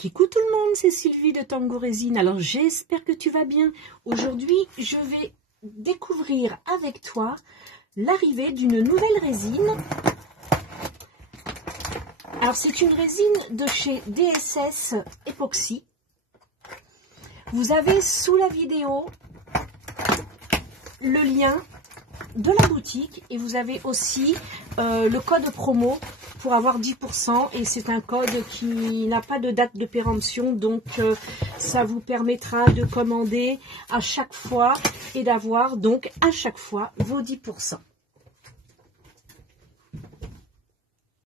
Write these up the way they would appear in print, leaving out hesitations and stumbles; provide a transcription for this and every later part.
Kikou tout le monde, c'est Sylvie de Tango Résine. Alors j'espère que tu vas bien. Aujourd'hui, je vais découvrir avec toi l'arrivée d'une nouvelle résine. Alors c'est une résine de chez DSS Epoxy. Vous avez sous la vidéo le lien de la boutique et vous avez aussi le code promo pour avoir 10%, et c'est un code qui n'a pas de date de péremption, donc ça vous permettra de commander à chaque fois et d'avoir donc à chaque fois vos 10%.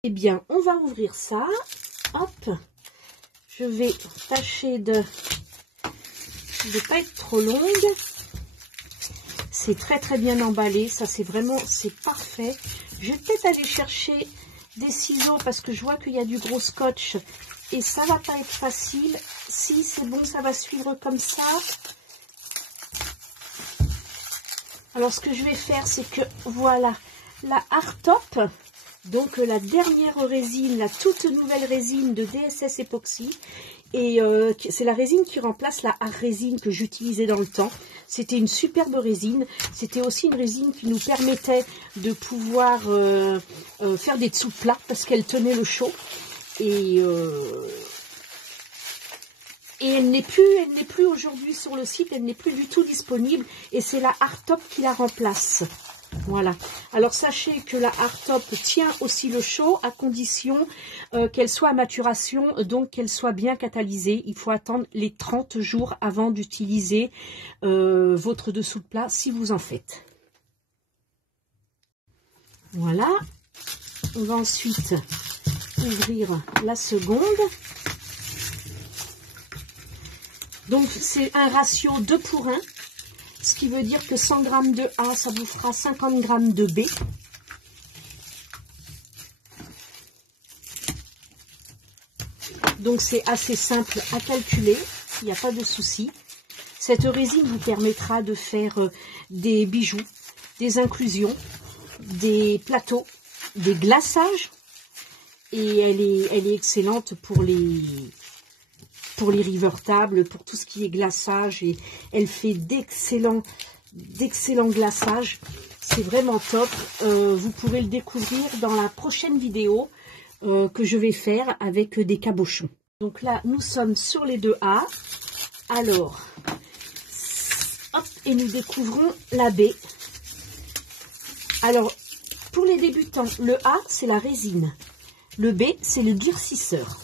Eh bien, on va ouvrir ça. Hop, je vais tâcher de ne pas être trop longue. C'est très bien emballé, ça c'est vraiment, c'est parfait. Je vais peut-être aller chercher des ciseaux parce que je vois qu'il y a du gros scotch et ça va pas être facile. Si c'est bon, ça va suivre comme ça. Alors ce que je vais faire, c'est que voilà la Hardtop, donc la dernière résine, la toute nouvelle résine de DSS Epoxy. Et c'est la résine qui remplace la hard résine que j'utilisais dans le temps. C'était une superbe résine. C'était aussi une résine qui nous permettait de pouvoir faire des dessous de plats parce qu'elle tenait le chaud. Et elle n'est plus aujourd'hui sur le site. Elle n'est plus du tout disponible. Et c'est la Hardtop qui la remplace. Voilà. Alors sachez que la Hardtop tient aussi le chaud à condition qu'elle soit à maturation, donc qu'elle soit bien catalysée. Il faut attendre les 30 jours avant d'utiliser votre dessous de plat si vous en faites. Voilà. On va ensuite ouvrir la seconde. Donc c'est un ratio 2 pour 1. Ce qui veut dire que 100 g de A, ça vous fera 50 g de B. Donc c'est assez simple à calculer, il n'y a pas de souci. Cette résine vous permettra de faire des bijoux, des inclusions, des plateaux, des glaçages. Et elle est excellente pour les river tables, pour tout ce qui est glaçage, et elle fait d'excellents glaçages. C'est vraiment top. Vous pourrez le découvrir dans la prochaine vidéo que je vais faire avec des cabochons. Donc là, nous sommes sur les 2A. Alors, hop, et nous découvrons la B. Alors, pour les débutants, le A, c'est la résine. Le B, c'est le durcisseur.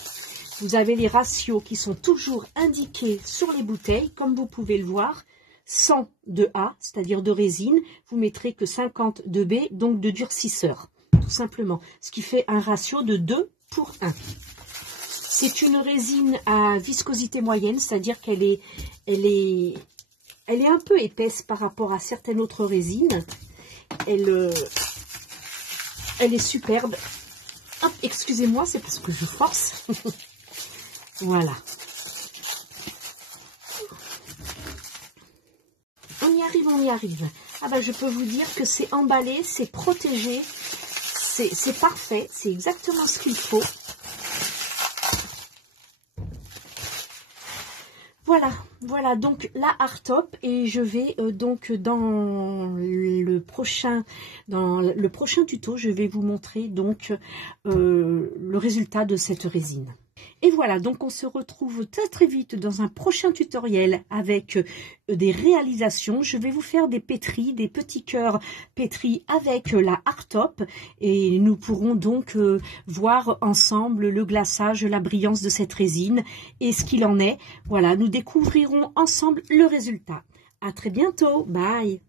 Vous avez les ratios qui sont toujours indiqués sur les bouteilles, comme vous pouvez le voir. 100 de A, c'est-à-dire de résine, vous mettrez que 50 de B, donc de durcisseur, tout simplement. Ce qui fait un ratio de 2 pour 1. C'est une résine à viscosité moyenne, c'est-à-dire qu'elle est un peu épaisse par rapport à certaines autres résines. Elle est superbe. Hop, excusez-moi, c'est parce que je force. Voilà. On y arrive, on y arrive. Ah ben, je peux vous dire que c'est emballé, c'est protégé, c'est parfait, c'est exactement ce qu'il faut. Voilà donc la Hardtop, et je vais donc dans le prochain tuto, je vais vous montrer donc le résultat de cette résine. Et voilà, donc on se retrouve très vite dans un prochain tutoriel avec des réalisations. Je vais vous faire des pétris, des petits cœurs pétris avec la Hardtop, et nous pourrons donc voir ensemble le glaçage, la brillance de cette résine et ce qu'il en est. Voilà, nous découvrirons ensemble le résultat. À très bientôt, bye!